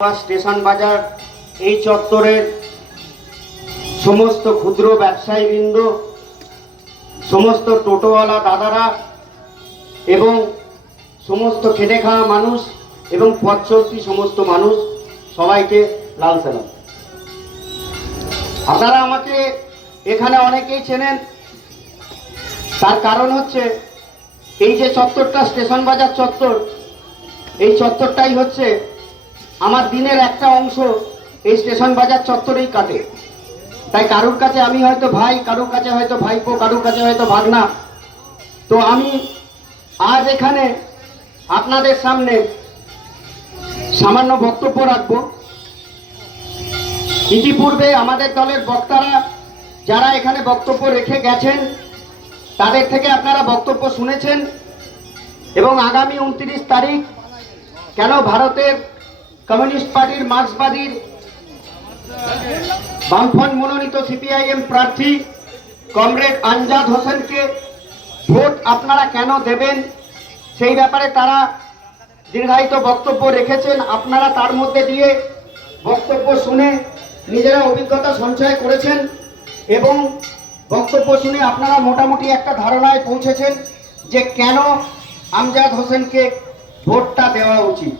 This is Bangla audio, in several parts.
স্টেশন বাজার এই চত্বরের সমস্ত ক্ষুদ্র ব্যবসায়ীবৃন্দ, সমস্ত টোটোওয়ালা দাদারা এবং সমস্ত খেটে খাওয়া মানুষ এবং পথ চলতি সমস্ত মানুষ, সবাইকে লাল সালাম। আপনারা আমাকে এখানে অনেকেই চেনেন, তার কারণ হচ্ছে এই যে চত্বরটা স্টেশন বাজার চত্বর, এই চত্বরটাই হচ্ছে আমার দিনের একটা অংশ এই স্টেশন বাজার চত্বরেই কাটে। তাই কারুর কাছে আমি হয়তো ভাই, কারুর কাছে হয়তো ভাইপো, কারুর কাছে হয়তো ভাগনা। তো আমি আজ এখানে আপনাদের সামনে সামান্য বক্তব্য রাখব। ইতিপূর্বে আমাদের দলের বক্তারা যারা এখানে বক্তব্য রেখে গেছেন, তাদের থেকে আপনারা বক্তব্য শুনেছেন এবং আগামী 29 তারিখ কেন ভারতের কমিউনিস্ট পার্টির মার্ক্সবাদীর বামফ্রন্ট মনোনীত সিপিআইএম প্রার্থী কমরেড আমজাদ হোসেনকে ভোট আপনারা কেন দেবেন, সেই ব্যাপারে তারা দীর্ঘায়িত বক্তব্য রেখেছেন। আপনারা তার মধ্যে দিয়ে বক্তব্য শুনে নিজেরা অভিজ্ঞতা সঞ্চয় করেছেন এবং বক্তব্য শুনে আপনারা মোটামুটি একটা ধারণায় পৌঁছেছেন যে কেন আমজাদ হোসেনকে ভোটটা দেওয়া উচিত।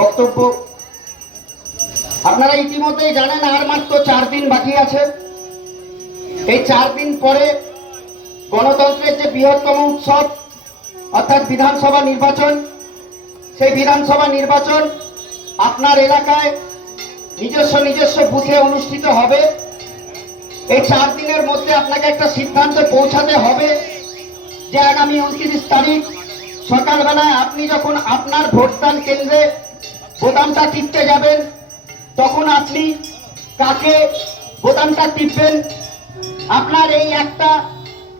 বক্তব্য আপনারা ইতিমধ্যেই জানেন, আর মাত্র 4 দিন বাকি আছে। এই 4 দিন পরে গণতন্ত্রের যে বৃহত্তম উৎসব অর্থাৎ বিধানসভা নির্বাচন, সেই বিধানসভা নির্বাচন আপনার এলাকায় নিজস্ব বুথে অনুষ্ঠিত হবে। এই 4 দিনের মধ্যে আপনাকে একটা সিদ্ধান্তে পৌঁছাতে হবে যে আগামী 29 তারিখ সকালবেলায় আপনি যখন আপনার ভোটদান কেন্দ্রে বোতামটা টিপতে যাবেন, তখন আপনি কাকে বোতামটা টিপবেন, আপনার এই একটা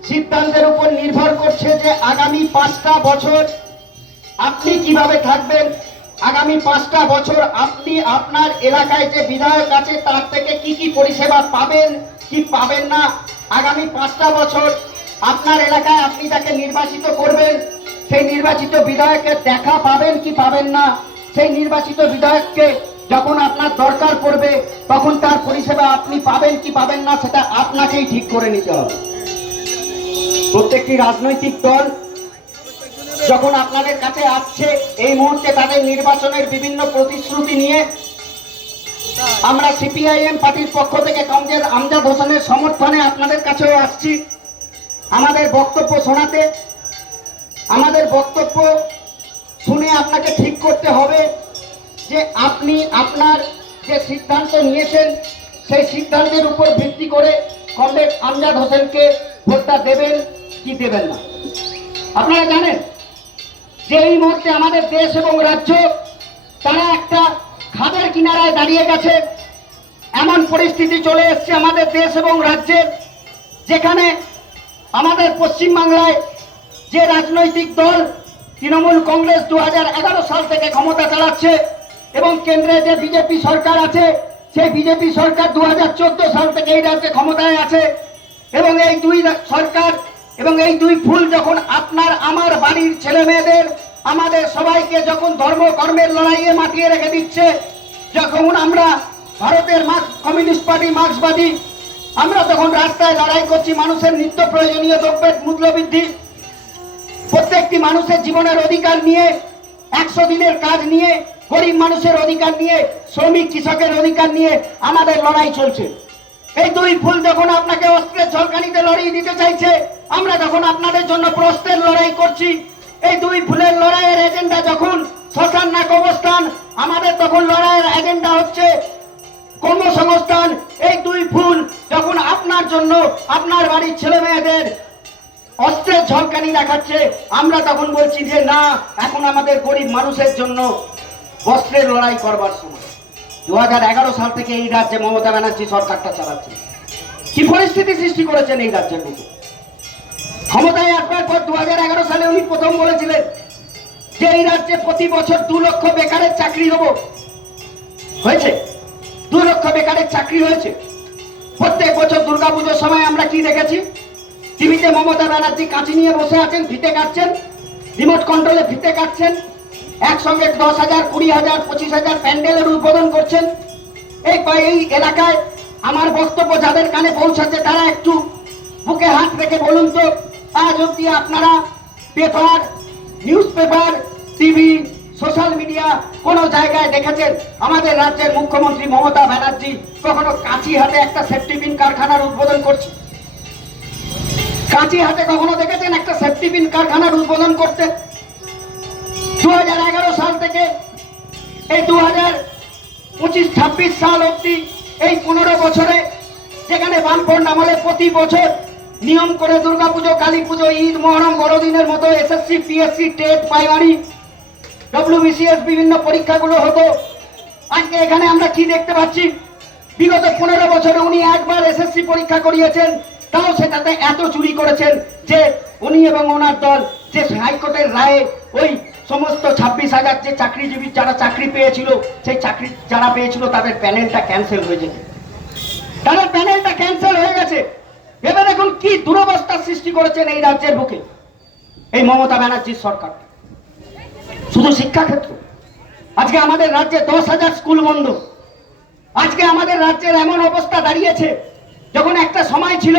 সিদ্ধান্তের উপর নির্ভর করছে যে আগামী 5টা বছর আপনি কিভাবে থাকবেন, আগামী 5টা বছর আপনি আপনার এলাকায় যে বিধায়ক আছে তার থেকে কি কি পরিষেবা পাবেন কি পাবেন না, আগামী 5টা বছর আপনার এলাকায় আপনি যাকে নির্বাচিত করবেন সেই নির্বাচিত বিধায়কের দেখা পাবেন কি পাবেন না, সেই নির্বাচিত বিধায়ককে যখন আপনার দরকার পড়বে তখন তার পরিষেবা আপনি পাবেন কি পাবেন না, সেটা আপনাকেই ঠিক করে নিতে হবে। প্রত্যেকটি রাজনৈতিক দল যখন আপনাদের কাছে আসছে এই মুহূর্তে তাদের নির্বাচনের বিভিন্ন প্রতিশ্রুতি নিয়ে, আমরা সিপিআইএম পার্টির পক্ষ থেকে কমরেড আমজাদ হোসেনের সমর্থনে আপনাদের কাছেও আসছি আমাদের বক্তব্য শোনাতে। আমাদের বক্তব্য শুনে আপনাকে ঠিক করতে হবে যে আপনি আপনার যে সিদ্ধান্ত নিয়েছেন সেই সিদ্ধান্তের উপর ভিত্তি করে কমরেড আমজাদ হোসেনকে ভোটটা দেবেন কি দেবেন না। আপনারা জানেন যে এই মুহূর্তে আমাদের দেশ এবং রাজ্য তারা একটা খাদের কিনারায় দাঁড়িয়ে গেছে। এমন পরিস্থিতি চলে এসছে আমাদের দেশ এবং রাজ্যের, যেখানে আমাদের পশ্চিমবাংলায় যে রাজনৈতিক দল তৃণমূল কংগ্রেস 2011 সাল থেকে ক্ষমতা চালাচ্ছে এবং কেন্দ্রে যে বিজেপি সরকার আছে সেই বিজেপি সরকার 2014 সাল থেকে এই রাজ্যে ক্ষমতায় আছে এবং এই দুই সরকার এবং এই দুই ফুল যখন আপনার আমার বাড়ির ছেলে মেয়েদের আমাদের সবাইকে যখন ধর্ম কর্মের লড়াইয়ে মাতিয়ে রেখে দিচ্ছে, যখন আমরা ভারতের কমিউনিস্ট পার্টি মার্ক্সবাদী আমরা তখন রাস্তায় লড়াই করছি মানুষের নিত্য প্রয়োজনীয় দ্রব্যের মূল্যবৃদ্ধি, প্রত্যেকটি মানুষের জীবনের অধিকার নিয়ে, 100 দিনের কাজ নিয়ে, গরিব মানুষের অধিকার নিয়ে, শ্রমিক কৃষকের অধিকার নিয়ে আমাদের লড়াই চলছে। এই দুই ফুল যখন আপনাকে অস্ত্রের ঝলকানিতে লড়িয়ে দিতে চাইছে, আমরা যখন আপনাদের জন্য প্রস্তের লড়াই করছি, এই দুই ফুলের লড়াইয়ের এজেন্ডা যখন শ্মশান না কবরস্থান, আমাদের তখন লড়াইয়ের এজেন্ডা হচ্ছে কর্মসংস্থান। এই দুই ফুল যখন আপনার জন্য আপনার বাড়ির ছেলে মেয়েদের অস্ত্রের ঝলকানি দেখাচ্ছে, আমরা তখন বলছি যে না, এখন আমাদের গরিব মানুষের জন্য বস্ত্রের লড়াই করবার সময়। 2011 সাল থেকে এই রাজ্যে মমতা ব্যানার্জি সরকারটা চালাচ্ছে। কি পরিস্থিতি সৃষ্টি করেছেন এই রাজ্যের মধ্যে? ক্ষমতায় আসবার পর 2011 সালে উনি প্রথম বলেছিলেন যে এই রাজ্যে প্রতি বছর 2 লক্ষ বেকারের চাকরি হবো। হয়েছে? 2 লক্ষ বেকারের চাকরি হয়েছে। প্রত্যেক বছর দুর্গাপুজোর সময় আমরা কি দেখেছি? টিভিতে মমতা ব্যানার্জি কাঁচি নিয়ে বসে আছেন, ফিতে কাটছেন, রিমোট কন্ট্রোলে ফিতে কাটছেন, একসঙ্গে 10,000, 20,000, 25,000 প্যান্ডেলের উদ্বোধন করছেন। এই এলাকায় আমার বক্তব্য যাদের কানে পৌঁছাচ্ছে তারা একটু বুকে হাত রেখে বলুন তো, আজ অব্দি আপনারা paper, news paper, TV, social media কোন জায়গায় দেখেছেন আমাদের রাজ্যের মুখ্যমন্ত্রী মমতা ব্যানার্জি কখনো কাঁচি হাতে একটা সেফটি পিন কারখানার উদ্বোধন করছে? কাঁচি হাতে কখনো দেখেছেন একটা সেফটি পিন কারখানার উদ্বোধন করতে? 2011 সাল থেকে এই 2025-26 সাল অব্দি এই 15 বছরে যেখানে বামফ্রন্ট আমলে প্রতি বছর নিয়ম করে দুর্গাপুজো, কালী পুজো, ঈদ, মহরম, বড়দিনের মতো SSC, PSC, TET, primary, WBCS বিভিন্ন পরীক্ষাগুলো হতো। আজকে এখানে আমরা কি দেখতে পাচ্ছি? বিগত 15 বছরে উনি একবার এসএসসি পরীক্ষা করিয়েছেন, তাও সেটাতে এত চুরি করেছেন যে উনি এবং ওনার দল যে হাইকোর্টের রায়ে ওই সমস্ত 26,000 যে চাকরিজীবী যারা চাকরি পেয়েছিল, সেই চাকরি যারা পেয়েছিল তাদের প্যানেলটা ক্যান্সেল হয়ে যেত। তাদের প্যানেলটা ক্যান্সেল হয়ে গেছে। এবার এখন কি দুরবস্থার সৃষ্টি করেছেন এই রাজ্যের বুকে এই মমতা ব্যানার্জির সরকার। শুধু শিক্ষাক্ষেত্র, আজকে আমাদের রাজ্যে 10,000 স্কুল বন্ধ। আজকে আমাদের রাজ্যের এমন অবস্থা দাঁড়িয়েছে, যখন একটা সময় ছিল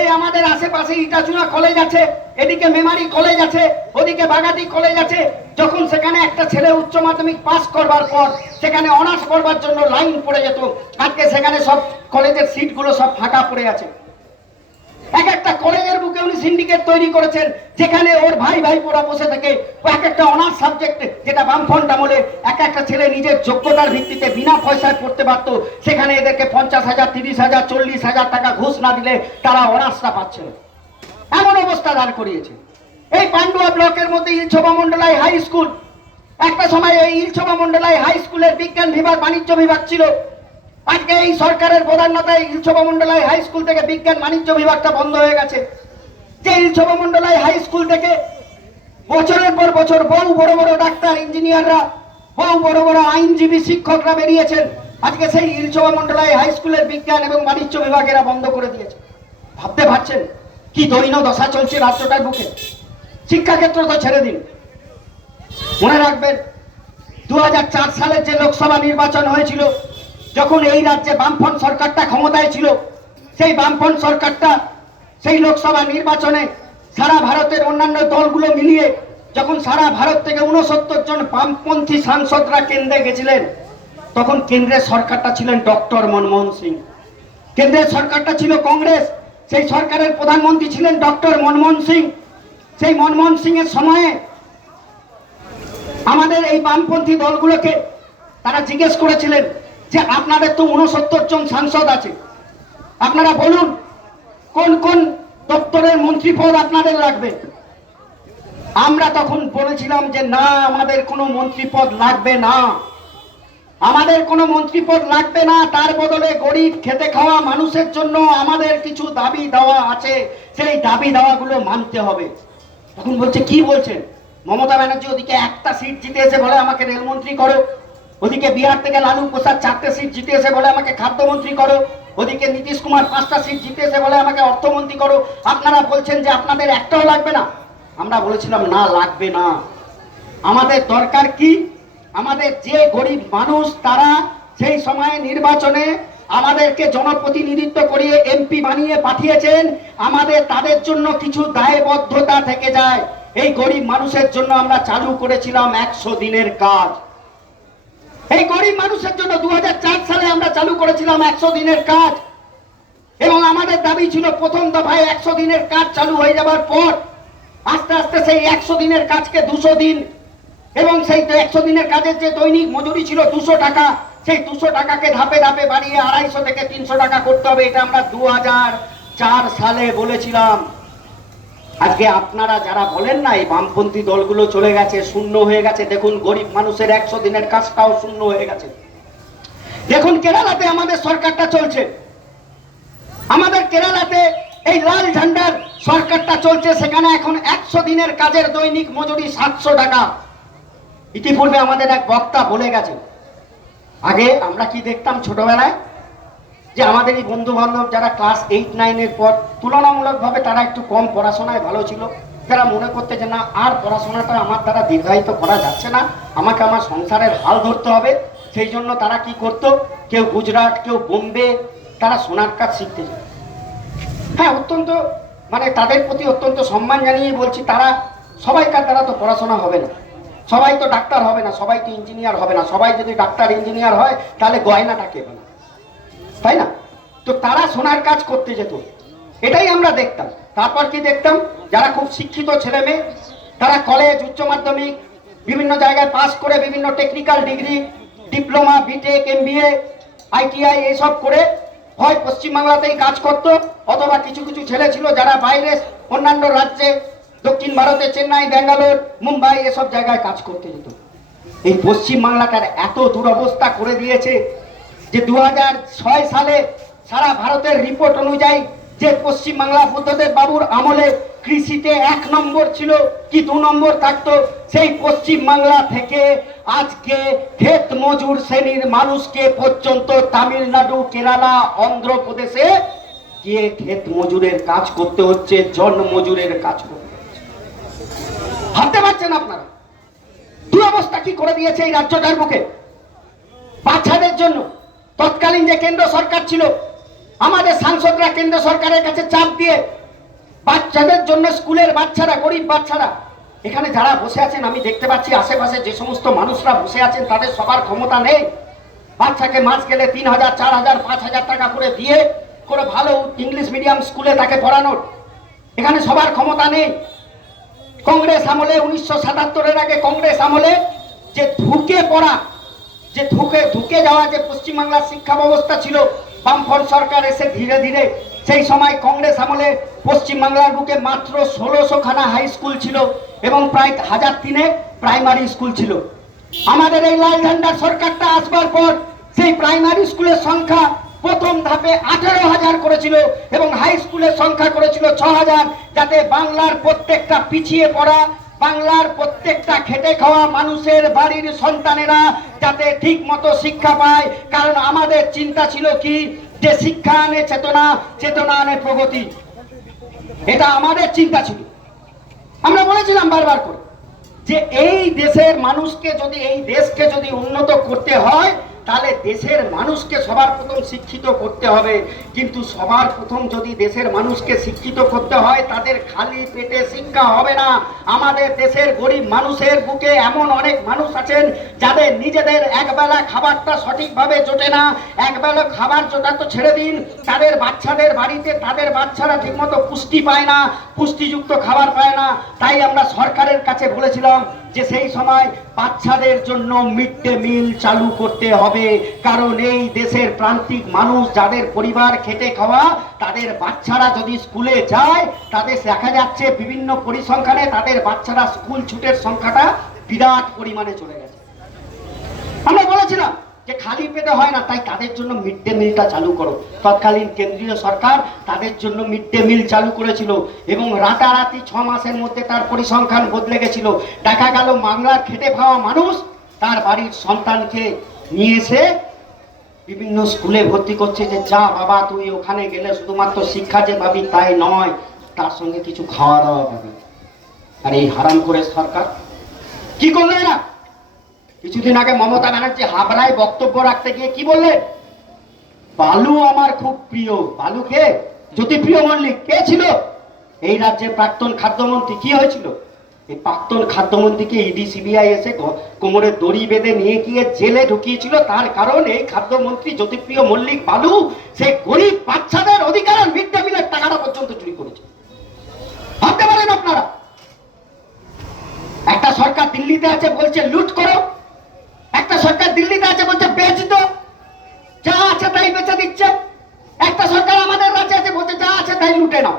এই আমাদের আশেপাশে ইটাচুনা কলেজ আছে, এদিকে মেমারি কলেজ আছে, ওদিকে বাগাতি কলেজ আছে, যখন সেখানে একটা ছেলে উচ্চ মাধ্যমিক পাস করবার পর সেখানে অনার্স করবার জন্য লাইন পড়ে যেত, আজকে সেখানে সব কলেজের সিটগুলো সব ফাঁকা পড়ে আছে। এক একটা কলেজের বুকে উনি সিন্ডিকেট তৈরি করেছেন, যেখানে ওর ভাই ভাইপোরা বসে থেকে এক একটা অনার্স সাবজেক্ট, যেটা বামফ্রন্ট আমলে এক একটা ছেলে নিজের যোগ্যতার ভিত্তিতে বিনা পয়সায় পড়তে পারত, সেখানে এদেরকে 50,000, 30,000, 40,000 টাকা ঘুষ না দিলে তারা অনার্সটা পাচ্ছে না। এমন অবস্থা দাঁড় করিয়েছে। এই পান্ডুয়া ব্লকের মধ্যে ইলছবা মন্ডলাই হাই স্কুল, একটা সময় এই ইলছবা মন্ডলাই হাই স্কুলের বিজ্ঞান বিভাগ, বাণিজ্য বিভাগ ছিল। আজকে এই সরকারের প্রধানতায় ইলছবা মন্ডলাই হাই স্কুল থেকে বিজ্ঞান বাণিজ্য বিভাগটা বন্ধ হয়ে গেছে। যে ইলছবা মন্ডলাই হাই স্কুল থেকে বছরের পর বছর বহু বড় বড় ডাক্তার, ইঞ্জিনিয়াররা, বহু বড় বড় আইনজীবী, শিক্ষকরা বেরিয়েছেন, আজকে সেই ইলছবা মন্ডলাই হাই স্কুলের বিজ্ঞান এবং বাণিজ্য বিভাগেরা বন্ধ করে দিয়েছে। ভাবতে পারছেন কি দৈন্য দশা চলছে রাজ্যটার বুকে? শিক্ষাক্ষেত্র তো ছেড়ে দিন। মনে রাখবেন 2004 সালের যে লোকসভা নির্বাচন হয়েছিল, যখন এই রাজ্যে বামফ্রন্ট সরকারটা ক্ষমতায় ছিল, সেই বামফ্রন্ট সরকারটা সেই লোকসভা নির্বাচনে সারা ভারতের অন্যান্য দলগুলো মিলিয়ে যখন সারা ভারত থেকে 69 জন বামপন্থী সাংসদরা কেন্দ্রে গেছিলেন, তখন কেন্দ্রের সরকারটা ছিলেন ডক্টর মনমোহন সিং। কেন্দ্রের সরকারটা ছিল কংগ্রেস, সেই সরকারের প্রধানমন্ত্রী ছিলেন ডক্টর মনমোহন সিং। সেই মনমোহন সিং এর সময়ে আমাদের এই বামপন্থী দলগুলোকে তারা জিজ্ঞেস করেছিলেন যে আপনাদের তো 69 জন সাংসদ আছে, আপনারা বলুন কোন কোন দপ্তরের মন্ত্রী পদ আপনাদের লাগবে। আমরা তখন বলেছিলাম যে না, আমাদের কোনো মন্ত্রী পদ লাগবে না, আমাদের কোনো মন্ত্রী পদ লাগবে না, তার বদলে গরিব খেতে খাওয়া মানুষের জন্য আমাদের কিছু দাবি দেওয়া আছে, সেই দাবি দেওয়াগুলো মানতে হবে। তখন বলছে কি বলছেন? মমতা ব্যানার্জি ওদিকে একটা সিট জিতে এসে বলে আমাকে রেলমন্ত্রী করো, ওদিকে বিহার থেকে লালু প্রসাদ 4টে সিট জিতে এসে বলে আমাকে খাদ্যমন্ত্রী করো, ওদিকে নীতিশ কুমার 5টা সিট জিতে এসে বলে আমাকে অর্থমন্ত্রী করো। আপনারা বলছেন যে আপনাদের একটাও লাগবে না। আমরা বলেছিলাম না, লাগবে না। আমাদের দরকার কি? আমাদের যে গরিব মানুষ তারা সেই সময় নির্বাচনে আমাদেরকে জনপ্রতিনিধিত্ব করিয়ে এমপি বানিয়ে পাঠিয়েছেন, আমাদের তাদের জন্য কিছু দায়বদ্ধতা থেকে যায়। এই গরিব মানুষের জন্য আমরা চালু করেছিলাম 100 দিনের কাজ। এই গরিব মানুষের জন্য 2004 সালে আমরা চালু করেছিলাম 100 দিনের কাজ, এবং আমাদের দাবি ছিল প্রথম দফায় 100 দিনের কাজ চালু হয়ে যাবার পর আস্তে আস্তে সেই 100 দিনের কাজকে 200 দিন, এবং সেই 100 দিনের কাজের যে দৈনিক মজুরি ছিল 200 টাকা, সেই 200 টাকাকে ধাপে ধাপে বাড়িয়ে 250 থেকে 300 টাকা করতে হবে। এটা আমরা 2004 সালে বলেছিলাম। আজকে আপনারা যারা বলেন না এই বামপন্থী দলগুলো চলে গেছে, শূন্য হয়ে গেছে, দেখুন গরিব মানুষের 100 দিনের কাজটাও শূন্য হয়ে গেছে। দেখুন কেরালাতে আমাদের সরকারটা চলছে, আমাদের কেরালাতে এই লাল ঝান্ডার সরকারটা চলছে, সেখানে এখন 100 দিনের কাজের দৈনিক মজুরি 700 টাকা। ইতিপূর্বে আমাদের এক বক্তা বলে গেছে, আগে আমরা কি দেখতাম ছোটবেলায়, যে আমাদের এই বন্ধু বান্ধব যারা ক্লাস 8-9-এর পর তুলনামূলকভাবে তারা একটু কম পড়াশোনায় ভালো ছিল, যারা মনে করতে যে না আর পড়াশোনাটা আমার দ্বারা দীর্ঘায়িত করা যাচ্ছে না, আমাকে আমার সংসারের হাল ধরতে হবে, সেই জন্য তারা কি করতো, কেউ গুজরাট, কেউ বোম্বে, তারা সোনার কাজ শিখতে যেত। হ্যাঁ, অত্যন্ত মানে তাদের প্রতি অত্যন্ত সম্মান জানিয়ে বলছি, তারা সবাইকার দ্বারা তো পড়াশোনা হবে না, সবাই তো ডাক্তার হবে না, সবাই তো ইঞ্জিনিয়ার হবে না, সবাই যদি ডাক্তার ইঞ্জিনিয়ার হয় তাহলে গয়নাটা কে বানাবে, তাই না? তো তারা সোনার কাজ করতে যেত, এটাই আমরা দেখতাম। তারপর কি দেখতাম, যারা খুব শিক্ষিত ছেলে মেয়ে, তারা কলেজ, উচ্চ মাধ্যমিক বিভিন্ন জায়গায় পাস করে বিভিন্ন technical degree, diploma, BTech, MBA, ITI এসব করে হয় পশ্চিমবাংলাতেই কাজ করত, অথবা কিছু কিছু ছেলে ছিল যারা বাইরে অন্যান্য রাজ্যে, দক্ষিণ ভারতে চেন্নাই, ব্যাঙ্গালোর, মুম্বাই এসব জায়গায় কাজ করতে যেত। এই পশ্চিমবাংলাটার এত দুরবস্থা করে দিয়েছে যে 2006 সালে সারা ভারতের রিপোর্ট অনুযায়ী যে পশ্চিমবাংলা বুদ্ধদেব বাবুর আমলে কৃষিতে 1 নম্বর ছিল কি 2 নম্বর থাকতো, সেই পশ্চিমবাংলা থেকে আজকে ক্ষেত মজুর শ্রেণীর মানুষকে পর্যন্ত তামিলনাড়ু, কেরালা, অন্ধ্রপ্রদেশে গিয়ে ক্ষেত মজুরের কাজ করতে হচ্ছে, জন মজুরের কাজ করতে হচ্ছে। ভাবতে পারছেন আপনারা দুরবস্থা কি করে দিয়েছে এই রাজ্যটার বুকে? বাচ্চাদের জন্য তৎকালীন যে কেন্দ্র সরকার ছিল, আমাদের সাংসদরা কেন্দ্র সরকারের কাছে চাপ দিয়ে বাচ্চাদের জন্য, স্কুলের বাচ্চারা, গরিব বাচ্চারা, এখানে যারা বসে আছেন আমি দেখতে পাচ্ছি আশেপাশে যে সমস্ত মানুষরা বসে আছেন তাদের সবার ক্ষমতা নেই বাচ্চাকে মাস গেলে 3,000, 4,000, 5,000 টাকা করে দিয়ে করে ভালো ইংলিশ মিডিয়াম স্কুলে তাকে পড়ানোর। এখানে সবার ক্ষমতা নেই। কংগ্রেস আমলে 1977-এর আগে কংগ্রেস আমলে যে ঢুকে পড়া, যে ঢুকে যাওয়া যে পশ্চিমবাংলার শিক্ষা ব্যবস্থা ছিল, বামফ্রন্ট সরকার এসে ধীরে ধীরে, সেই সময় কংগ্রেস আমলে পশ্চিমবাংলার বুকে মাত্র 1600 খানা হাই স্কুল ছিল এবং প্রায় 1003 প্রাইমারি স্কুল ছিল। আমাদের এই লাল ঝান্ডার সরকারটা আসবার পর সেই প্রাইমারি স্কুলের সংখ্যা প্রথম ধাপে 18,000 করেছিল এবং হাই স্কুলের সংখ্যা করেছিল 6,000, যাতে বাংলার প্রত্যেকটা পিছিয়ে পড়া, বাংলার প্রত্যেকটা খেটে খাওয়া মানুষের বাড়ির সন্তানেরা যাতে ঠিক মতো শিক্ষা পায়। কারণ আমাদের চিন্তা ছিল কি, যে শিক্ষা আনে চেতনা, চেতনা আনে প্রগতি, এটা আমাদের চিন্তা ছিল। আমরা বলেছিলাম বারবার করে যে এই দেশের মানুষকে যদি, এই দেশকে যদি উন্নত করতে হয় তাহলে দেশের মানুষকে সবার প্রথম শিক্ষিত করতে হবে। কিন্তু সবার প্রথম যদি দেশের মানুষকে শিক্ষিত করতে হয়, তাদের খালি পেটে শিক্ষা হবে না। আমাদের দেশের গরিব মানুষের বুকে এমন অনেক মানুষ আছেন যাদের নিজেদের একবেলা খাবারটা সঠিকভাবে জোটে না। একবেলা খাবার জোটা তো ছেড়ে দিন, তাদের বাচ্চাদের বাড়িতে তাদের বাচ্চারা ঠিকমতো পুষ্টি পায় না, পুষ্টিযুক্ত খাবার পায় না। তাই আমরা সরকারের কাছে বলেছিলাম যে সেই সময় বাচ্চাদের জন্য মিড ডে মিল চালু করতে হবে। কারণ এই দেশের প্রান্তিক মানুষ যাদের পরিবার খেটে খাওয়া, তাদের বাচ্চারা যদি স্কুলে যায়, তাদের দেখা যাচ্ছে বিভিন্ন পরিসংখ্যানে তাদের বাচ্চারা স্কুল ছুটের সংখ্যাটা বিরাট পরিমাণে চলে গেছে। আমরা বলেছিলাম যে খালি পেটে হয় না, তাই তাদের জন্য মিড ডে মিলটা চালু করো। তৎকালীন কেন্দ্রীয় সরকার তাদের জন্য মিড ডে মিল চালু করেছিল এবং রাতারাতি 6 মাসের মধ্যে তার পরিসংখ্যান বদলে গেছিল। দেখা গেল বাংলার খেটে খাওয়া মানুষ তার বাড়ির সন্তানকে নিয়ে এসে বিভিন্ন স্কুলে ভর্তি করছে, যে যা বাবা তুই ওখানে গেলে শুধুমাত্র শিক্ষা যে পাবি তাই নয়, তার সঙ্গে কিছু খাওয়া দাওয়া পাবি। আর এই হারাম করে সরকার কি করলো না? কিছুদিন আগে মমতা ব্যানার্জি হাবড়ায় বক্তব্য রাখতে গিয়ে কি বললেন, বালু আমার খুব প্রিয়। বালু কে? জ্যোতিপ্রিয় মল্লিক। কে ছিল এই রাজ্যের প্রাক্তন খাদ্যমন্ত্রী? কি হয়েছিল? এই প্রাক্তন খাদ্যমন্ত্রীকে ইডি সিবিআই এসে কোমরে দড়ি বেঁধে নিয়ে গিয়ে জেলে ঢুকিয়েছিল। তার কারণ এই খাদ্যমন্ত্রী জ্যোতিপ্রিয় মল্লিক বালু সেই গরিব বাচ্চাদের অধিকার মিড ডে মিলের টাকাটা পর্যন্ত চুরি করেছে। ভাবতে পারেন আপনারা? একটা সরকার দিল্লিতে আছে বলছে লুট করো, একটা সরকার দিল্লিতে আছে বলছে বেচ দো, যা আছে তাই বেচে দিচ্ছে। একটা সরকার আমাদের রাজ্যে আছে বলছে যা আছে তাই লুটে নাও।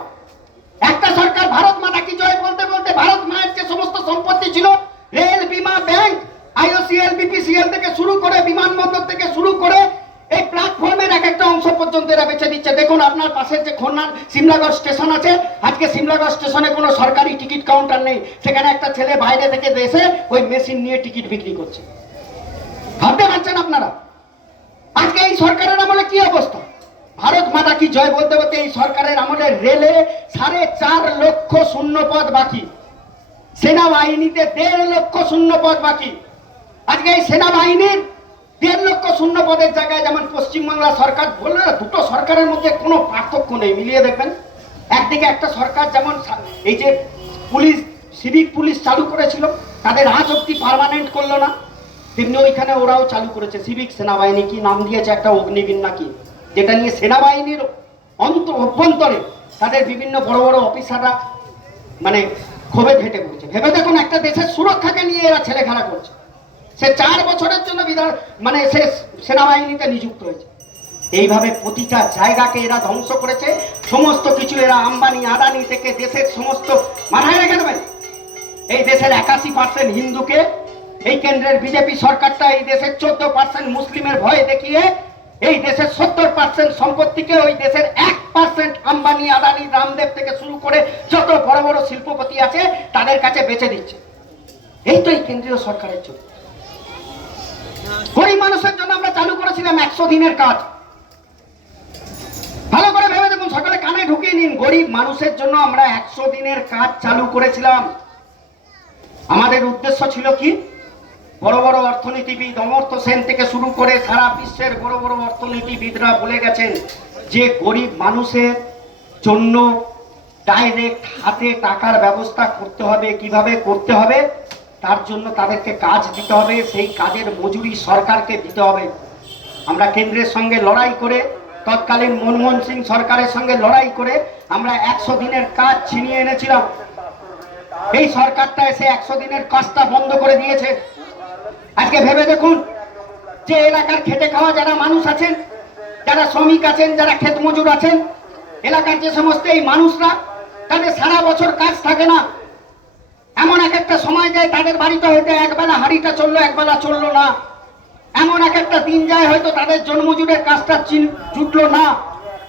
একটা সরকার ভারত মাতা কি জয় বলতে বলতে ভারত মায়ের যে সমস্ত সম্পত্তি ছিল, রেল, বিমা, ব্যাংক, আইওসিএল, বিপিসিএল থেকে শুরু করে বিমানবন্দর থেকে শুরু করে এই প্ল্যাটফর্মের এক একটা অংশ পর্যন্ত এরা বেচে দিচ্ছে। দেখুন আপনার পাশের যে খন্নান সিমলাগড় স্টেশন আছে, আজকে সিমলাগড় স্টেশনে কোনো সরকারি টিকিট কাউন্টার নেই। সেখানে একটা ছেলে বাইরে থেকে এসে ওই মেশিন নিয়ে টিকিট বিক্রি করছে। ভাবতে পারছেন আপনারা আজকে এই সরকারের আমলে কি অবস্থা? ভারত মাতা কি জয় বলতে বলতে এই সরকারের আমলে রেলে 4.5 লক্ষ শূন্য পদ বাকি, সেনাবাহিনীতে 1.5 লক্ষ শূন্য পদ বাকি। আজকে এই সেনাবাহিনীর 1.5 লক্ষ শূন্য পদের জায়গায় যেমন পশ্চিমবাংলা সরকার বললো না, দুটো সরকারের মধ্যে কোনো পার্থক্য নেই, মিলিয়ে দেখবেন। একদিকে একটা সরকার যেমন এই যে পুলিশ, সিভিক পুলিশ চালু করেছিল, তাদের আজ অব্দি পার্মানেন্ট করলো না, তেমনি ওইখানে ওরাও চালু করেছে সিভিক সেনাবাহিনী, কি নাম দিয়েছে একটা অগ্নিবীর নাকি, যেটা নিয়ে সেনাবাহিনীর অভ্যন্তরে তাদের বিভিন্ন বড় বড় অফিসাররা মানে ক্ষোভে ফেটে পড়েছে। ভেবে দেখুন, একটা দেশের সুরক্ষাকে নিয়ে এরা ছেলেখেলা করছে। সে 4 বছরের জন্য মানে সে সেনাবাহিনীতে নিযুক্ত হয়েছে। এইভাবে প্রতিটা জায়গাকে এরা ধ্বংস করেছে। সমস্ত কিছু এরা আম্বানি আদানি থেকে দেশের সমস্ত, মাথায় রেখে দেবেন, এই দেশের 81% হিন্দুকে এই কেন্দ্রের বিজেপি সরকারটা এই দেশের 14% মুসলিমের ভয় দেখিয়ে এই দেশের 70% সম্পত্তিকে ওই দেশের 1% আম্বানি আদানি রামদেব থেকে শুরু করে যত বড় বড় শিল্পপতি আছে তাদের কাছে বেচে দিচ্ছে। এই তো এই কেন্দ্রীয় সরকারের জন্য। গরিব মানুষের জন্য আমরা চালু করেছিলাম 100 দিনের কাজ। ভালো করে ভেবে দেখুন, সকালে কানে ঢুকিয়ে নিন, গরিব মানুষের জন্য আমরা 100 দিনের কাজ চালু করেছিলাম। আমাদের উদ্দেশ্য ছিল কি, বড় বড় অর্থনীতিবিদ অমর্ত্য সেন থেকে শুরু করে সারা বিশ্বের বড় বড় অর্থনীতিবিদরা বলে গেছেন যে গরিব মানুষের জন্য ডাইরেক্ট হাতে টাকার ব্যবস্থা করতে হবে। কিভাবে করতে হবে? তার জন্য তাদেরকে কাজ দিতে হবে, সেই কাজের মজুরি সরকারকে দিতে হবে। আমরা কেন্দ্রের সঙ্গে লড়াই করে, তৎকালীন মনমোহন সিং সরকারের সঙ্গে লড়াই করে আমরা 100 দিনের কাজ ছিনিয়ে এনেছিলাম। এই সরকারটা এসে 100 দিনের কাজটা বন্ধ করে দিয়েছে। আজকে ভেবে দেখুন, যে এলাকার খেটে খাওয়া যারা মানুষ আছেন, যারা শ্রমিক আছেন, যারা ক্ষেত মজুর আছেন, এলাকার যে সমস্ত এই মানুষরা, তাদের সারা বছর কাজ থাকে না। এমন একটা সময় যায় তাদের বাড়িতে হয়তো একবেলা হাঁড়িটা চললো, একবেলা চললো না। এমন একটা দিন যায় হয়তো তাদের জন্মজুরের কাজটা জুটলো না।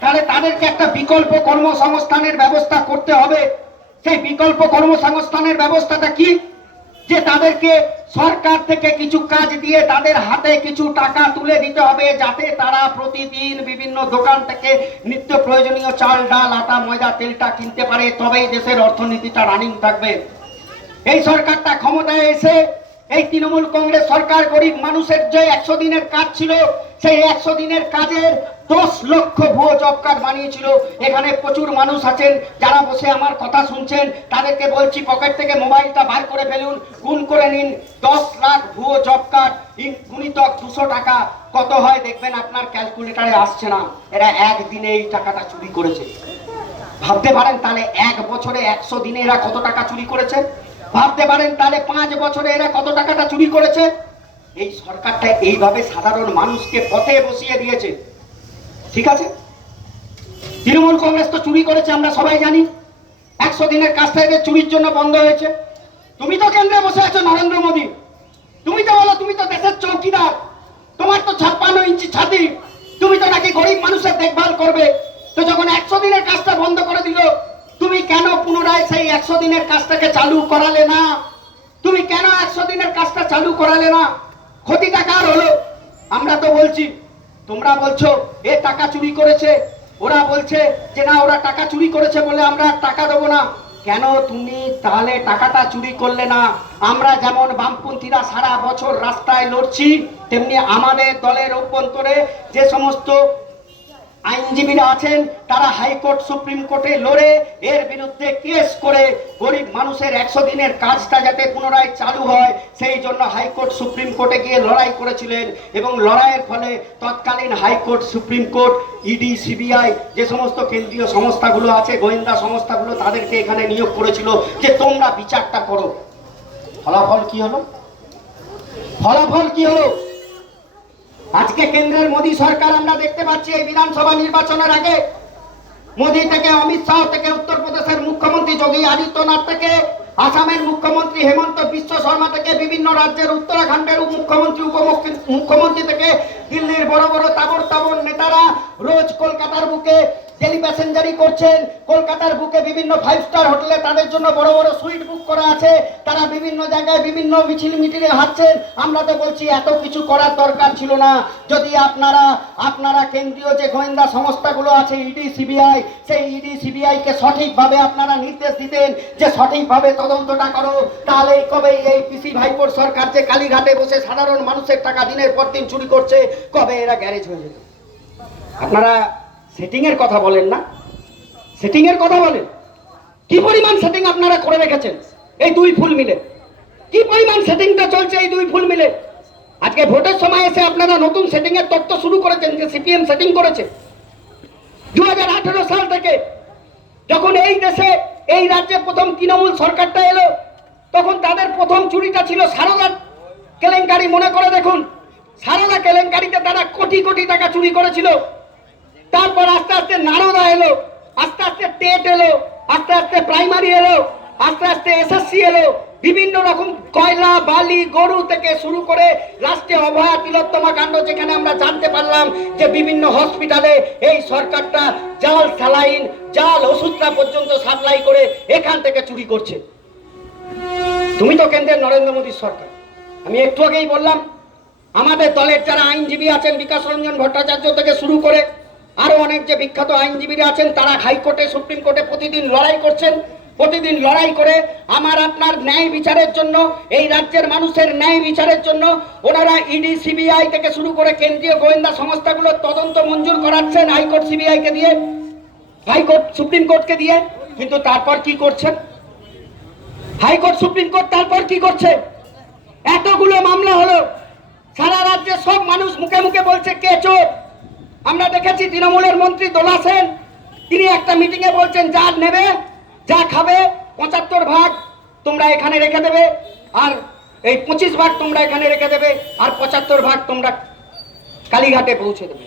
তাহলে তাদেরকে একটা বিকল্প কর্মসংস্থানের ব্যবস্থা করতে হবে। সেই বিকল্প কর্মসংস্থানের ব্যবস্থাটা কি? যে তাদেরকে সরকার থেকে কিছু কাজ দিয়ে তাদের হাতে কিছু টাকা তুলে দিতে হবে, যাতে তারা প্রতিদিন বিভিন্ন দোকান থেকে নিত্য প্রয়োজনীয় চাল ডাল আটা ময়দা তেলটা কিনতে পারে। তবেই দেশের অর্থনীতিটা রানিং থাকবে। এই সরকারটা ক্ষমতায় এসে এই তৃণমূল কংগ্রেস সরকার গরিব মানুষের যে 100 দিনের কাজ ছিল, সেই 100 দিনের কাজের 10 লক্ষ ভুয়ো জব কার্ড বানিয়েছিল। এখানে প্রচুর মানুষ আছেন যারা বসে আমার কথা শুনছেন, তাদেরকে বলছি পকেট থেকে মোবাইলটা বার করে ফেলুন, গুণ করে নিন। 10 লাখ ভুয়ো জব কার্ড গুণিতক 200 টাকা কত হয় দেখবেন, আপনার ক্যালকুলেটারে আসছে না। এরা একদিনে এই টাকাটা চুরি করেছে। ভাবতে পারেন তাহলে 1 বছরে 100 দিনে এরা কত টাকা চুরি করেছে। ভাবতে পারেন তাহলে 5 বছরে এরা কত টাকাটা চুরি করেছে। এই সরকারটা এইভাবে সাধারণ মানুষকে পথে বসিয়ে দিয়েছে। ঠিক আছে, তৃণমূল কংগ্রেস তো চুরি করেছে, আমরা সবাই জানি। 100 দিনের কাজটা এদের চুরির জন্য বন্ধ হয়েছে। তুমি তো কেন্দ্রে বসে আছো নরেন্দ্র মোদী, তুমি তো বলো তুমি তো দেশের চৌকিদার, তোমার তো 56 ইঞ্চি ছাতি, তুমি তো নাকি গরিব মানুষের দেখভাল করবে। তো যখন 100 দিনের কাজটা বন্ধ করে দিল, তুমি কেন পুনরায় সেই 100 দিনের কাজটাকে চালু করালে না? তুমি কেন 100 দিনের কাজটা চালু করালে না? ক্ষতিটা কার হলো? আমরা তো বলছি, তোমরা বলছো এ টাকা চুরি করেছে, ওরা বলছে যে না ওরা টাকা চুরি করেছে বলে আমরা টাকা দেবো না। কেন তুমি তাহলে টাকাটা চুরি করলে না? আমরা যেমন বামপন্থীরা সারা বছর রাস্তায় লড়ছি, তেমনি আমাদের দলের অভ্যন্তরে যে সমস্ত আইনজীবীরা আছেন তারা হাইকোর্ট সুপ্রিম কোর্টে লড়ে এর বিরুদ্ধে কেস করে গরিব মানুষের 100 দিনের কাজটা যাতে পুনরায় চালু হয় সেই জন্য হাইকোর্ট সুপ্রিম কোর্টে গিয়ে লড়াই করেছিলেন। এবং লড়াইয়ের ফলে তৎকালীন high court supreme court ED CBI যে সমস্ত কেন্দ্রীয় সংস্থাগুলো আছে, গোয়েন্দা সংস্থাগুলো, তাদেরকে এখানে নিয়োগ করেছিল যে তোমরা বিচারটা করো। ফলাফল কি হলো? ফলাফল কি হলো? আজকে কেন্দ্রের মোদী সরকার আমরা দেখতে পাচ্ছি এই বিধানসভা নির্বাচনের আগে মোদী থেকে অমিত শাহ থেকে উত্তরপ্রদেশের মুখ্যমন্ত্রী যোগী আদিত্যনাথ থেকে আসামের মুখ্যমন্ত্রী হেমন্ত বিশ্ব শর্মা থেকে বিভিন্ন রাজ্যের উত্তরাখণ্ডের মুখ্যমন্ত্রী উপমুখ্যমন্ত্রী থেকে দিল্লির বড় বড় তাবড় তাবড় নেতারা রোজ কলকাতার বুকে ডেলি প্যাসেঞ্জারি করছেন, কলকাতার বুকে বিভিন্ন 5 স্টার হোটেলে তাদের জন্য বড় বড় সুইট বুক করা আছে, তারা বিভিন্ন জায়গায় বিভিন্ন মিছিল মিটিংয়ে হাঁটছেন। আমরা তো বলছি এত কিছু করার দরকার ছিল না। যদি আপনারা কেন্দ্রীয় যে গোয়েন্দা সংস্থাগুলো আছে ইডি সিবিআই, সেই ইডি সিবিআই কে সঠিকভাবে আপনারা নির্দেশ দিতেন যে সঠিকভাবে তদন্তটা করো, তাহলে কবে এই পিসি ভাইপোর সরকার যে কালীঘাটে বসে সাধারণ মানুষের টাকা দিনের পর দিন চুরি করছে, কবে এরা গ্যারেজ হয়ে যেত। আপনারা সেটিং এর কথা বলেন না, সেটিং এর কথা বলেন। কি পরিমাণ সেটিং আপনারা করে রেখেছেন এই দুই ফুল মিলে, কি পরিমাণ সেটিংটা চলছে এই দুই ফুল মিলে। আজকে ভোটের সময় এসে আপনারা নতুন সেটিং এর তত্ত্ব শুরু করেছেন যে সিপিএম সেটিং করেছে। 2018 সাল থেকে যখন এই দেশে এই রাজ্যে প্রথম তৃণমূল সরকারটা এলো, তখন তাদের প্রথম চুরিটা ছিল সারদা কেলেঙ্কারি। মনে করে দেখুন, সারদা কেলেঙ্কারিতে তারা কোটি কোটি টাকা চুরি করেছিল। তারপর আস্তে আস্তে নারদা এলো, আস্তে আস্তে টেট এলো, আস্তে আস্তে প্রাইমারি এলো, আস্তে আস্তে এসএসসি এলো, বিভিন্ন রকম কয়লা বালি গরু থেকে শুরু করে লাস্টে অভয়া তিলোত্তমা কাণ্ড, যেখানে আমরা জানতে পারলাম যে বিভিন্ন হসপিটালে এই সরকারটা জাল স্যালাইন জাল ওষুধটা পর্যন্ত সাপ্লাই করে এখান থেকে চুরি করছে। তুমি তো কেন্দ্রের নরেন্দ্র মোদীর সরকার। আমি একটু আগেই বললাম আমাদের দলের যারা আইনজীবী আছেন, বিকাশ রঞ্জন ভট্টাচার্য থেকে শুরু করে আরো অনেক যে বিখ্যাত আইনজীবীরা আছেন, তারা হাইকোর্টে সুপ্রিম কোর্টে প্রতিদিন লড়াই করছেন। প্রতিদিন লড়াই করে আমার আপনার ন্যায় বিচারের জন্য, এই রাজ্যের মানুষের ন্যায় বিচারের জন্য ওনারা ইডি সিবিআই থেকে শুরু করে কেন্দ্রীয় গোয়েন্দা সংস্থাগুলোর তদন্ত মঞ্জুর করাচ্ছেন হাইকোর্ট সিবিআই কে দিয়ে, হাইকোর্ট সুপ্রিম কোর্টকে দিয়ে। কিন্তু তারপর কি করছেন হাইকোর্ট সুপ্রিম কোর্ট? তারপর কি করছে? এতগুলো মামলা হলো, সারা রাজ্যে সব মানুষ মুখে মুখে বলছে কে চোর। আমরা দেখেছি তৃণমূলের মন্ত্রী দোলা সেন, তিনি একটা মিটিংয়ে বলছেন যা নেবে যা খাবে 75 ভাগ তোমরা এখানে রেখে দেবে, আর এই 25 ভাগ তোমরা এখানে রেখে দেবে, আর 75 ভাগ তোমরা কালীঘাটে পৌঁছে দেবে।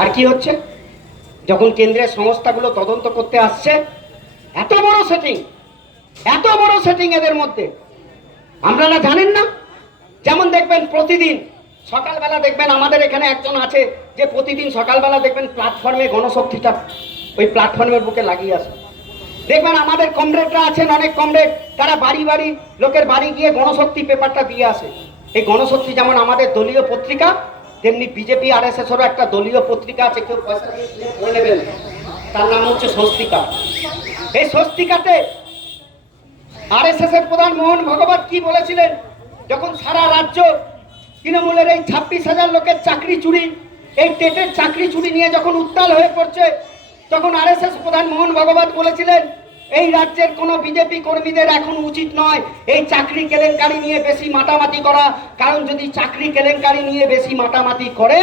আর কি হচ্ছে? যখন কেন্দ্রের সংস্থাগুলো তদন্ত করতে আসছে, এত বড় সেটিং এদের মধ্যে, আপনারা জানেন না? যেমন দেখবেন প্রতিদিন সকালবেলা দেখবেন আমাদের এখানে একজন আছে যে প্রতিদিন সকালবেলা দেখবেন প্ল্যাটফর্মে গণশক্তিটা ওই প্ল্যাটফর্মের বুকে লাগিয়ে আসে। দেখবেন আমাদের কমরেডরা আছেন, অনেক কমরেড, তারা বাড়ি বাড়ি লোকের বাড়ি গিয়ে গণশক্তি পেপারটা দিয়ে আসে। এই গণশক্তি যেমন আমাদের দলীয় পত্রিকা, তেমনি বিজেপি আরএসএস এরও একটা দলীয় পত্রিকা আছে, কেউ পয়সা দিয়ে পড়ে নেবেন, তার নাম হচ্ছে স্বস্তিকা। এই স্বস্তিকাতে আরএসএস এর প্রধান মোহন ভগবত কি বলেছিলেন, যখন সারা রাজ্য তৃণমূলের এই 26,000 লোকের চাকরি চুরি, এই টেটের চাকরি চুরি নিয়ে যখন উত্তাল হয়ে পড়ছে, তখন আরএসএস প্রধান মোহন ভগবত বলেছিলেন এই রাজ্যের কোনো বিজেপি কর্মীদের এখন উচিত নয় এই চাকরি কেলেঙ্কারি নিয়ে বেশি মাতামাতি করা, কারণ যদি চাকরি কেলেঙ্কারি নিয়ে বেশি মাতামাতি করে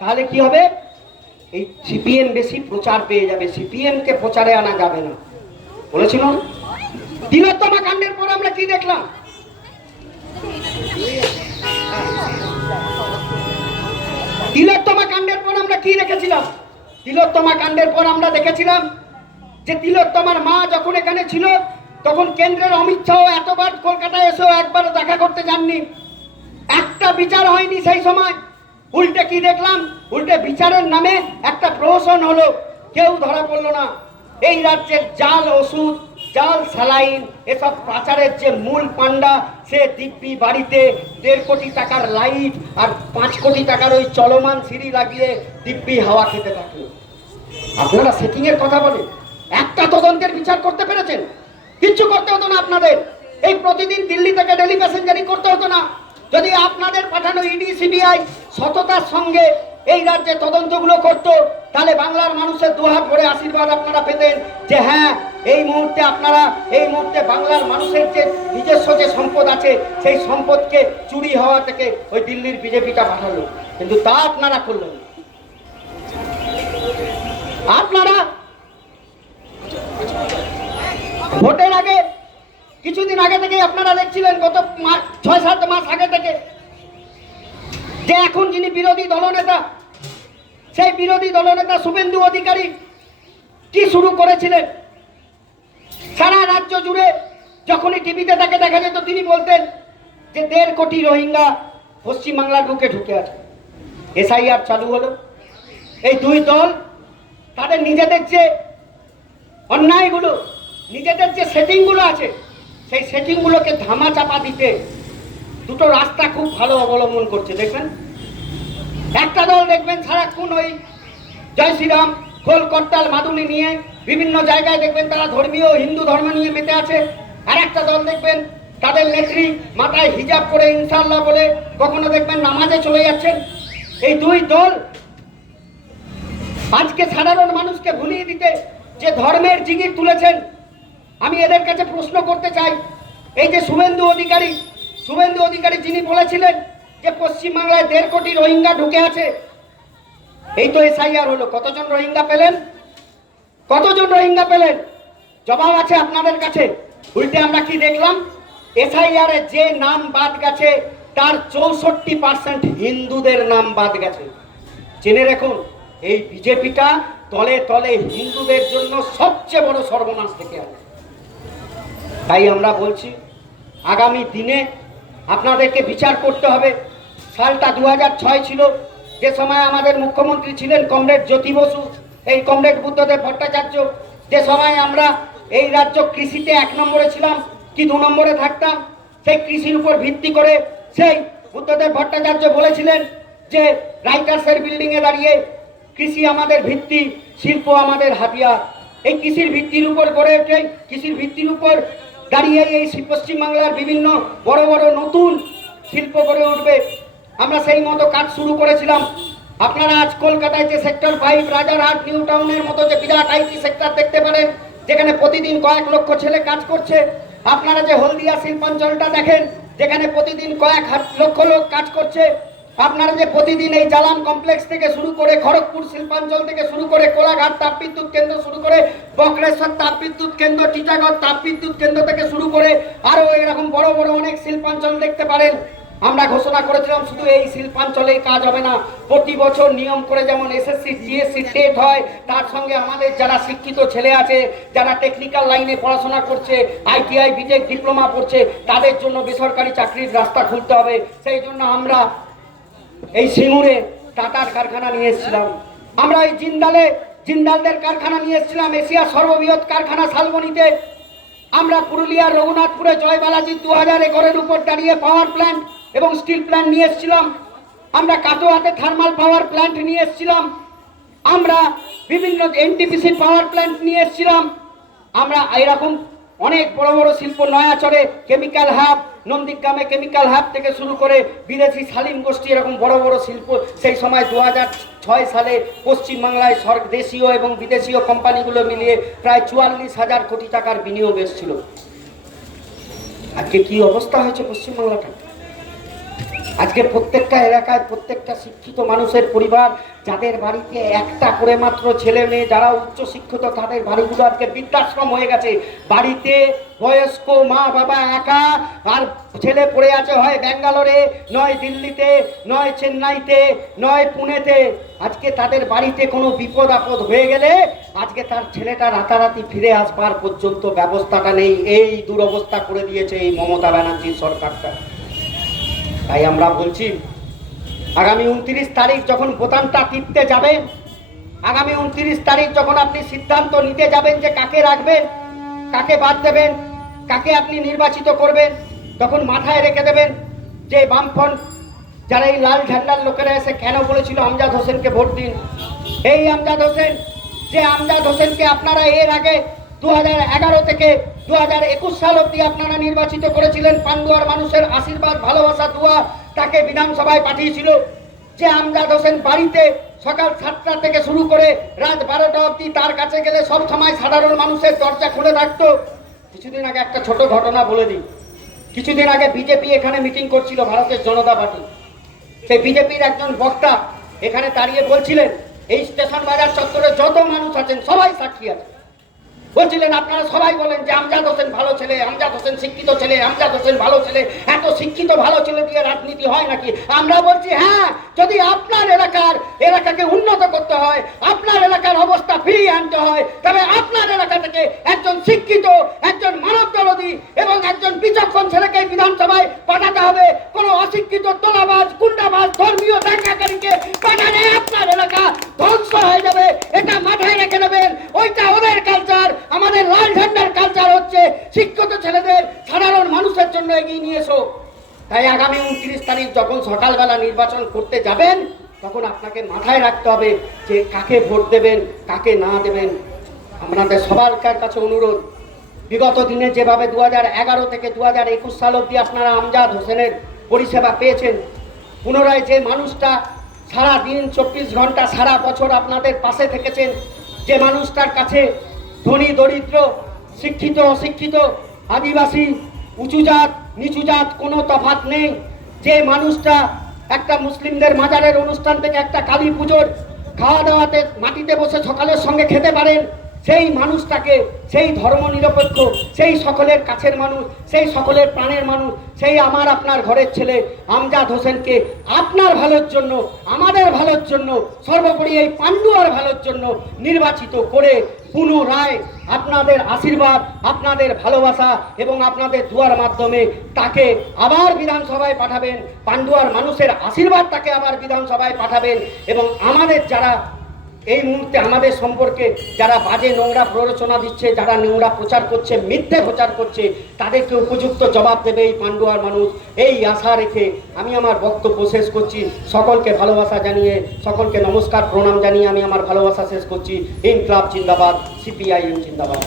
তাহলে কি হবে, এই সিপিএম বেশি প্রচার পেয়ে যাবে, সিপিএম কে প্রচারে আনা যাবে না বলেছিল। তিলোত্তমা কাণ্ডের পর আমরা কি দেখলাম? তিলোত্তমা কাণ্ডের পর আমরা কি দেখেছিলাম? তিলোত্তমা কাণ্ডের পর আমরা দেখেছিলাম যে তিলোত্তমার মা যখন এখানে ছিল, তখন কেন্দ্রের অমিত শাহ এতবার কলকাতায় এসেও একবার দেখা করতে যাননি, একটা বিচার হয়নি সেই সময়। উল্টে কি দেখলাম? উল্টে বিচারের নামে একটা প্রহসন হলো, কেউ ধরা পড়লো না। এই রাজ্যের জাল ওষুধ জাল স্যালাইন এসব পাচারের যে মূল পান্ডা, সে দিব্যি বাড়িতে 1.5 কোটি টাকার লাইট আর 5 কোটি টাকার ওই চলমান সিঁড়ি লাগিয়ে দিব্যি হাওয়া খেতে থাকলো। আপনারা সেটিং এর কথা বলে একটা তদন্তের বিচার করতে পেরেছেন? কিচ্ছু করতে হতো না আপনাদের। এই প্রতিদিন দিল্লি থেকে ডেলি প্যাসেঞ্জারি করতে হতো না। যদি আপনাদের পাঠানো ইডি সিবিআই সততার সঙ্গে এই রাজ্যে তদন্তগুলো করতো, তাহলে বাংলার মানুষের দুহাত ভরে আশীর্বাদ আপনারা পেতেন যে হ্যাঁ এই মুহূর্তে বাংলার মানুষের যে নিজস্ব যে সম্পদ আছে, সেই সম্পদকে চুরি হওয়া থেকে ওই দিল্লির বিজেপিটা পাঠালো। কিন্তু তা আপনারা করলেন। আপনারা ভোটের আগে কিছুদিন আগে থেকে আপনারা দেখছিলেন, গত 6-7 মাস আগে থেকে, যে এখন যিনি বিরোধী দলনেতা, সেই বিরোধী দলনেতা শুভেন্দু অধিকারী কি শুরু করেছিলেন। সারা রাজ্য জুড়ে যখনই টিভিতে তাকে দেখা যেত, তিনি বলতেন যে 1.5 কোটি রোহিঙ্গা পশ্চিমবাংলার বুকে ঢুকে আছে। এসআইআর চালু হলো, এই দুই দল তাদের নিজেদের যে অন্যায়গুলো, নিজেদের যে সেটিংগুলো আছে, সেই সেটিংগুলোকে ধামা চাপা দিতে দুটো রাস্তা খুব ভালো অবলম্বন করছে। দেখবেন একটা দল দেখবেন সারাক্ষণ ওই জয় শ্রীরাম, খোল করতাল মাদুলি নিয়ে বিভিন্ন জায়গায় দেখবেন তারা ধর্মীয় হিন্দু ধর্ম নিয়ে মেতে আছে। আর একটা দল দেখবেন তাদের নেত্রী মাথায় হিজাব করে ইনশাআল্লাহ বলে কখনো দেখবেন নামাজে চলে যাচ্ছেন। এই দুই দল আজকে সাধারণ মানুষকে ভুলিয়ে দিতে যে ধর্মের জিগির তুলেছেন, আমি এদের কাছে প্রশ্ন করতে চাই। এই যে শুভেন্দু অধিকারী যিনি বলেছিলেন যে পশ্চিমবাংলায় 1.5 কোটি রোহিঙ্গা ঢুকে আছে, এই তো এসআইআর হলো, কতজন রোহিঙ্গা পেলেন? কতজন রোহিঙ্গা পেলেন? জবাব আছে আপনাদের কাছে। উল্টে আমরা কি দেখলাম? এসআইআর এ যে নাম বাদ গেছে তার 64% হিন্দুদের নাম বাদ গেছে। জেনে রাখুন, এই বিজেপিটা তলে তলে হিন্দুদের জন্য সবচেয়ে বড় সর্বনাশ থেকে আছে। তাই আমরা বলছি আগামী দিনে আপনাদেরকে বিচার করতে হবে। সালটা 2006 ছিল, যে সময় আমাদের মুখ্যমন্ত্রী ছিলেন কমরেড জ্যোতি বসু, এই কমরেড বুদ্ধদেব ভট্টাচার্য। যে সময় আমরা এই রাজ্য কৃষিতে 1 নম্বরে ছিলাম কি 2 নম্বরে থাকতাম, সেই কৃষির উপর ভিত্তি করে সেই বুদ্ধদেব ভট্টাচার্য বলেছিলেন যে রাইটার্সের বিল্ডিংয়ে দাঁড়িয়ে কৃষি আমাদের ভিত্তি, শিল্প আমাদের হাতিয়ার। এই কৃষির ভিত্তির উপর গড়ে ওঠে, কৃষির ভিত্তির উপর দাঁড়িয়ে এই পশ্চিমবাংলার বিভিন্ন বড় বড় নতুন শিল্প গড়ে উঠবে। আমরা সেই মতো কাজ শুরু করেছিলাম। আপনারা আজ কলকাতায় যে সেক্টর 5, রাজারহাট, নিউ টাউনের মতো যে বিরাট আইটি সেক্টর দেখতে পারেন, যেখানে প্রতিদিন কয়েক লক্ষ ছেলে কাজ করছে। আপনারা যে হলদিয়া শিল্পাঞ্চলটা দেখেন, যেখানে প্রতিদিন কয়েক লক্ষ লোক কাজ করছে। আপনারা যে প্রতিদিন এই জালান কমপ্লেক্স থেকে শুরু করে খড়গপুর শিল্পাঞ্চল থেকে শুরু করে কোলাঘাট তাপবিদ্যুৎ কেন্দ্র শুরু করে বক্রেশ্বর তাপবিদ্যুৎ কেন্দ্র, টিটাগড় তাপবিদ্যুৎ কেন্দ্র থেকে শুরু করে আরো এরকম বড় বড় অনেক শিল্পাঞ্চল দেখতে পারেন। আমরা ঘোষণা করেছিলাম শুধু এই শিল্পাঞ্চলেই কাজ হবে না, প্রতি বছর নিয়ম করে যেমন এসএসসি জিএসসি টেট হয়, তার সঙ্গে আমাদের যারা শিক্ষিত ছেলে আছে, যারা টেকনিক্যাল লাইনে পড়াশোনা করছে, আইটিআই বিটেক ডিপ্লোমা করছে, তাদের জন্য বেসরকারি চাকরির রাস্তা খুলতে হবে। সেই জন্য আমরা এই সিঙ্গুরে টাটার কারখানা নিয়ে এসেছিলাম। আমরা এই জিন্দালদের কারখানা নিয়ে এসেছিলাম, এশিয়ার সর্ববৃহৎ কারখানা শালবনীতে। আমরা পুরুলিয়ার রঘুনাথপুরে জয়বালাজি 2000 একরের উপর দাঁড়িয়ে পাওয়ার প্ল্যান্ট এবং স্টিল প্ল্যান্ট নিয়ে এসেছিলাম। আমরা কাটোয়াতে থার্মাল পাওয়ার প্ল্যান্ট নিয়ে এসেছিলাম। আমরা বিভিন্ন এনটিপিসি পাওয়ার প্ল্যান্ট নিয়ে এসেছিলাম। আমরা এরকম অনেক বড় বড় শিল্প, নয়াচরে কেমিক্যাল হাব, নন্দীগ্রামে কেমিক্যাল হাব থেকে শুরু করে বিদেশি সালিম গোষ্ঠী, এরকম বড় বড় শিল্প সেই সময় 2006 সালে পশ্চিমবাংলায় দেশীয় এবং বিদেশীয় কোম্পানিগুলো মিলিয়ে প্রায় 44,000 কোটি টাকার বিনিয়োগ এসেছিল। আজকে কি অবস্থা হয়েছে পশ্চিমবাংলাটা? আজকে প্রত্যেকটা এলাকায় প্রত্যেকটা শিক্ষিত মানুষের পরিবার, যাদের বাড়িতে একটা করে মাত্র ছেলে মেয়ে যারা উচ্চ শিক্ষিত, তাদের বাড়িগুলো আজকে বৃদ্ধাশ্রম হয়ে গেছে। বাড়িতে বয়স্ক মা বাবা একা, আর ছেলে পড়ে আছে হয় ব্যাঙ্গালোরে, নয় দিল্লিতে, নয় চেন্নাইতে, নয় পুনেতে। আজকে তাদের বাড়িতে কোনো বিপদ আপদ হয়ে গেলে আজকে তার ছেলেটা রাতারাতি ফিরে আসবার পর্যন্ত ব্যবস্থাটা নেই। এই দুরবস্থা করে দিয়েছে এই মমতা ব্যানার্জির সরকারটা। তাই আমরা বলছি আগামী 29 তারিখ যখন বোতামটা টিপতে যাবেন, আগামী 29 তারিখ যখন আপনি সিদ্ধান্ত নিতে যাবেন যে কাকে রাখবেন, কাকে বাদ দেবেন, কাকে আপনি নির্বাচিত করবেন, তখন মাথায় রেখে দেবেন যে বামফ্রন্ট যারা এই লাল ঝান্ডার লোকেরা এসে কেন বলেছিল আমজাদ হোসেনকে ভোট দিন। এই আমজাদ হোসেন, যে আমজাদ হোসেনকে আপনারা এর আগে 2011 থেকে 2021 সাল অব্দি আপনারা নির্বাচিত করেছিলেন, পান্ডুয়ার মানুষের আশীর্বাদ, ভালোবাসা, দোয়া তাকে বিধানসভায় পাঠিয়েছিল। যে আমজাদ হোসেন বাড়িতে সকাল 7টা থেকে শুরু করে রাত 12টা অব্দি তার কাছে গেলে সব সময় সাধারণ মানুষের দরজা খুলে থাকতো। কিছুদিন আগে একটা ছোট ঘটনা বলে দিই। কিছুদিন আগে বিজেপি এখানে মিটিং করছিল, ভারতের জনতা পার্টি। সেই বিজেপির একজন বক্তা এখানে দাঁড়িয়ে বলছিলেন, এই স্টেশন বাজার চত্বরে যত মানুষ আছেন সবাই সাক্ষী আছে, বলছিলেন আপনারা সবাই বলেন যে আমজাদ হোসেন ভালো ছেলে, আমজাদ হোসেন শিক্ষিত ছেলে, আমজাদ হোসেন ভালো ছেলে। এত শিক্ষিত ভালো ছেলে দিয়ে রাজনীতি হয় নাকি? আমরা বলছি হ্যাঁ, যদি আপনার এলাকাকে উন্নত করতে হয়, আপনার এলাকার অবস্থা ফিরিয়ে আনতে হয়, তবে আপনার এলাকা থেকে একজন শিক্ষিত, একজন মানব দরদী এবং একজন বিচক্ষণ ছেলেকে বিধানসভায় পাঠাতে হবে। কোনো অশিক্ষিত, তোলাবাজ, গুন্ডাবাজ, ধর্মীয় দাঙ্গাকারীকে পাঠালে আপনার এলাকা ধ্বংস হয়ে যাবে, এটা মাথায় রেখে নেবেন। ওইটা ওদের কালচার, আমাদের লাল ঝান্ডার কালচার হচ্ছে শিক্ষিত ছেলেদের সাধারণ মানুষের জন্য এগিয়ে নিয়ে এসো। তাই আগামী 29 তারিখ যখন সকালবেলা নির্বাচন করতে যাবেন, তখন আপনাকে মাথায় রাখতে হবে যে কাকে ভোট দেবেন, কাকে না দেবেন। আপনাদের সবার কাছে অনুরোধ, বিগত দিনে যেভাবে 2011 থেকে 2021 সাল অবধি আপনারা আমজাদ হোসেনের পরিষেবা পেয়েছেন, পুনরায় যে মানুষটা সারা দিন 24 ঘন্টা সারা বছর আপনাদের পাশে থেকেছেন, যে মানুষটার কাছে ধনী দরিদ্র, শিক্ষিত অশিক্ষিত, আদিবাসী, উঁচু জাত নিচু জাত কোনো তফাৎ নেই, যে মানুষটা একটা মুসলিমদের মাজারের অনুষ্ঠান থেকে একটা কালী পুজোর খাওয়া দাওয়াতে মাটিতে বসে সকালের সঙ্গে খেতে পারেন, সেই মানুষটাকে, সেই ধর্মনিরপেক্ষ, সেই সকলের কাছের মানুষ, সেই সকলের প্রাণের মানুষ, সেই আমার আপনার ঘরের ছেলে আমজাদ হোসেনকে আপনার ভালোর জন্য, আমাদের ভালোর জন্য, সর্বোপরি এই পান্ডুয়ার ভালোর জন্য নির্বাচিত করে পুনরায় আপনাদের আশীর্বাদ, আপনাদের ভালোবাসা এবং আপনাদের দুয়ার মাধ্যমে তাকে আবার বিধানসভায় পাঠাবেন। পান্ডুয়ার মানুষের আশীর্বাদ তাকে আবার বিধানসভায় পাঠাবেন এবং আমাদের যারা এই মুহূর্তে আমাদের সম্পর্কে যারা বাজে নোংরা প্ররোচনা দিচ্ছে, যারা নোংরা প্রচার করছে, মিথ্যে প্রচার করছে, তাদেরকে উপযুক্ত জবাব দেবে এই পান্ডুয়ার মানুষ। এই আশা রেখে আমি আমার বক্তব্য শেষ করছি। সকলকে ভালোবাসা জানিয়ে, সকলকে নমস্কার প্রণাম জানিয়ে আমি আমার ভালোবাসা শেষ করছি। ইনকলাব জিন্দাবাদ, সিপিআইএম জিন্দাবাদ।